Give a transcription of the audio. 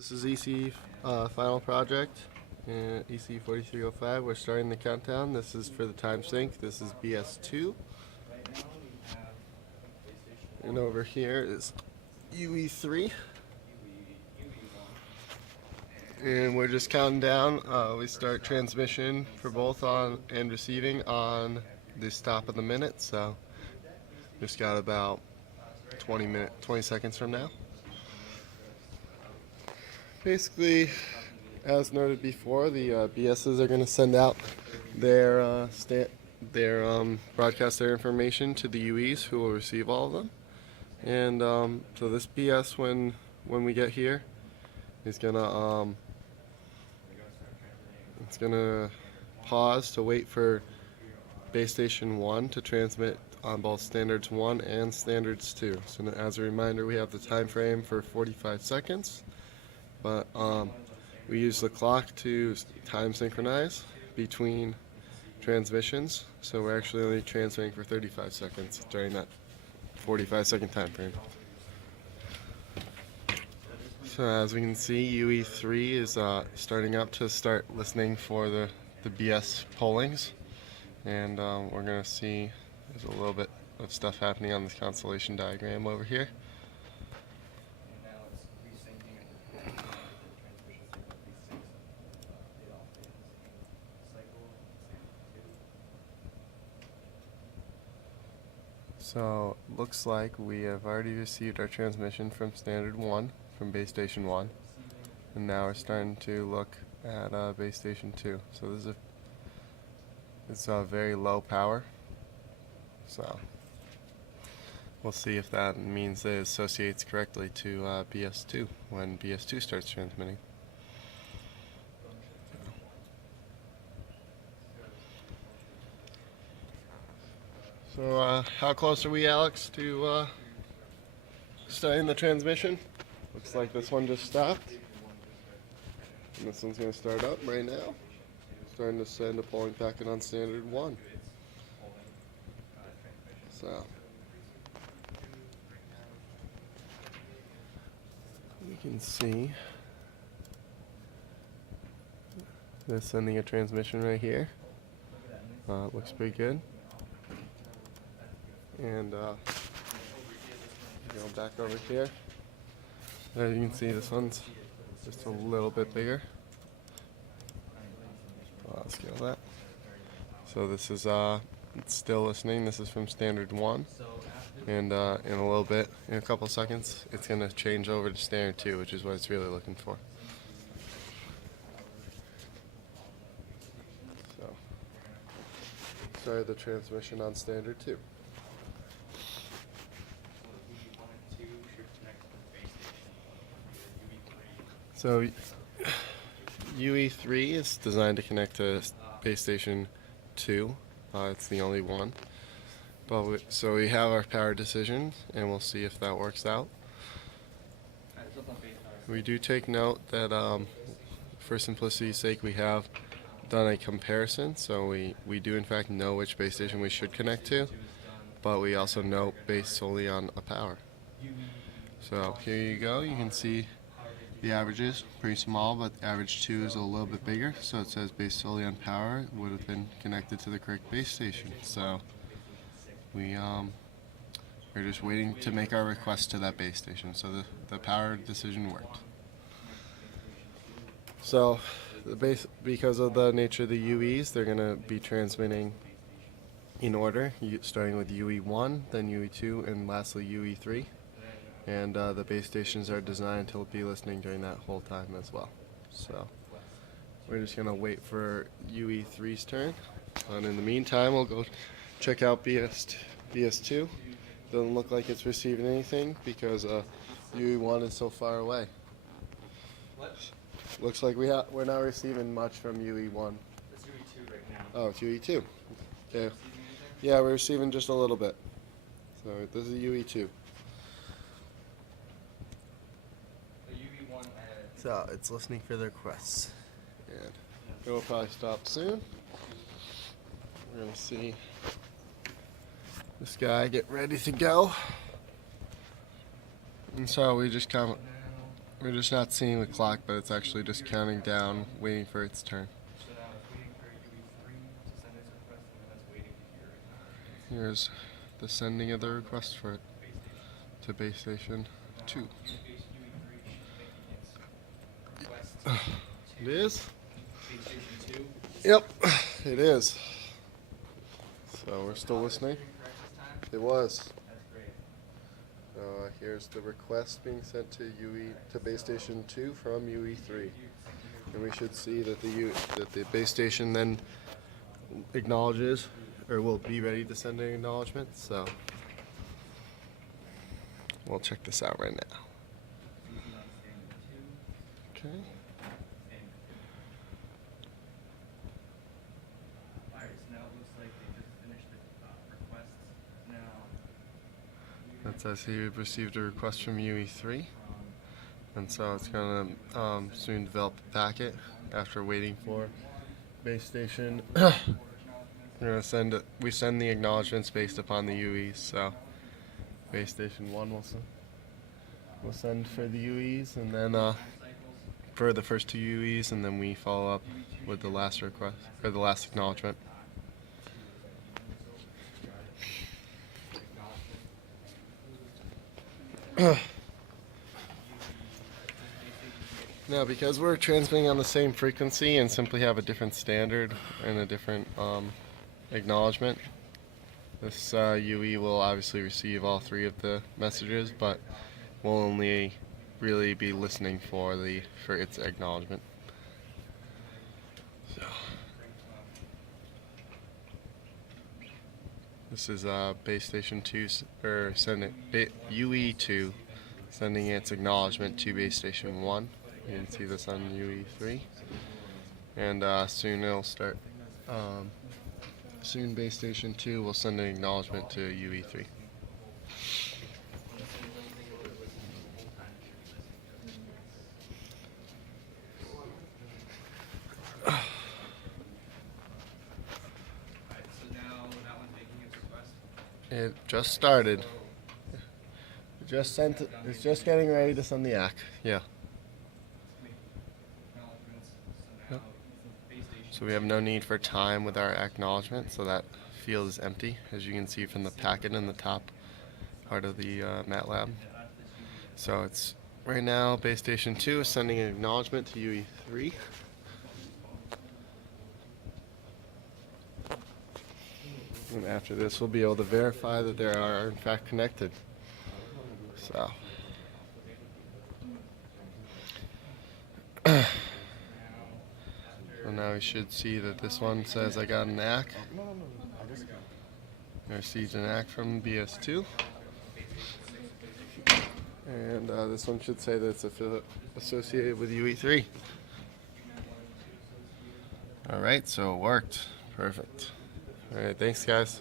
This is ECE final project, ECE4305. We're starting the countdown. This is for the time sync. This is BS2. And over here is UE3. And we're just counting down. We start transmission for both on and receiving on the stop of the minute. So just got about 20 seconds from now. Basically, as noted before, the BSs are going to send out their broadcast their information to the UEs, who will receive all of them. And so this BS, when we get here, is gonna it's gonna pause to wait for base station 1 to transmit on both standards 1 and standards 2. So as a reminder, we have the time frame for 45 seconds. But we use the clock to time synchronize between transmissions, so we're actually only transmitting for 35 seconds during that 45-second time frame. So as we can see, UE3 is starting up to start listening for the BS pollings, and we're going to see there's a little bit of stuff happening on this constellation diagram over here. So it looks like we have already received our transmission from standard 1, from base station 1, and now we're starting to look at base station 2. So it's a very low power, so we'll see if that means that it associates correctly to BS2 when BS2 starts transmitting. So how close are we, Alex, to starting the transmission? Looks like this one just stopped. And this one's going to start up right now. Starting to send a polling packet on standard 1. So you can see they're sending a transmission right here. It looks pretty good. And going back over here, as you can see, this one's just a little bit bigger. I'll scale that. So this is it's still listening. This is from standard 1, and in a little bit, in a couple seconds, it's going to change over to standard 2, which is what it's really looking for. So started the transmission on standard 2. So UE3 is designed to connect to base station 2. It's the only one. But so we have our power decision, and we'll see if that works out. We do take note that for simplicity's sake, we have done a comparison. So we do in fact know which base station we should connect to, but we also know based solely on a power. So here you go. You can see the average is pretty small, but average 2 is a little bit bigger, so it says based solely on power would have been connected to the correct base station. So we're just waiting to make our request to that base station. So the power decision worked. So because of the nature of the UEs, they're going to be transmitting in order, starting with UE1, then UE2, and lastly UE3. And the base stations are designed to be listening during that whole time as well. So we're just going to wait for UE3's turn. And in the meantime, we'll go check out BS2. Doesn't look like it's receiving anything because UE1 is so far away. What? Looks like we're not receiving much from UE1. It's UE2 right now. Oh, it's UE2. Okay. Yeah, we're receiving just a little bit. So this is UE2. So it's listening for the requests, and it will probably stop soon. We're gonna see this guy get ready to go. And so we just kind of We're just not seeing the clock, but it's actually just counting down, waiting for its turn. Here's the sending of the request for it to base station 2. It is? Yep, it is. So we're still listening? It was. Here's the request being sent to to base station 2 from UE3, and we should see that the base station then acknowledges or will be ready to send an acknowledgement. So we'll check this out right now. Okay. That says he received a request from UE3, and so it's going to soon develop a packet after waiting for base station. We're going to we send the acknowledgements based upon the UEs. So base station 1 will send for the UEs, and then for the first 2 UEs, and then we follow up with the last request or the last acknowledgement. Now, because we're transmitting on the same frequency and simply have a different standard and a different acknowledgement, this UE will obviously receive all 3 of the messages, but we'll only really be listening for its acknowledgement. So this is base station 2 or UE2 sending its acknowledgement to base station 1. You can see this on UE3, and soon it'll start. Soon base station 2 will send an acknowledgement to UE3. It just started. It just sent it. It's just getting ready to send the ACK. Yeah. Yep. So we have no need for time with our acknowledgement, so that field is empty, as you can see from the packet in the top part of the MATLAB. So it's right now base station 2 is sending an acknowledgement to UE3. And after this, we'll be able to verify that they are in fact connected. So now we should see that this one says I got an ACK. I received an ACK from BS2. And this one should say that it's associated with UE3. Alright, so it worked. Perfect. Alright, thanks guys.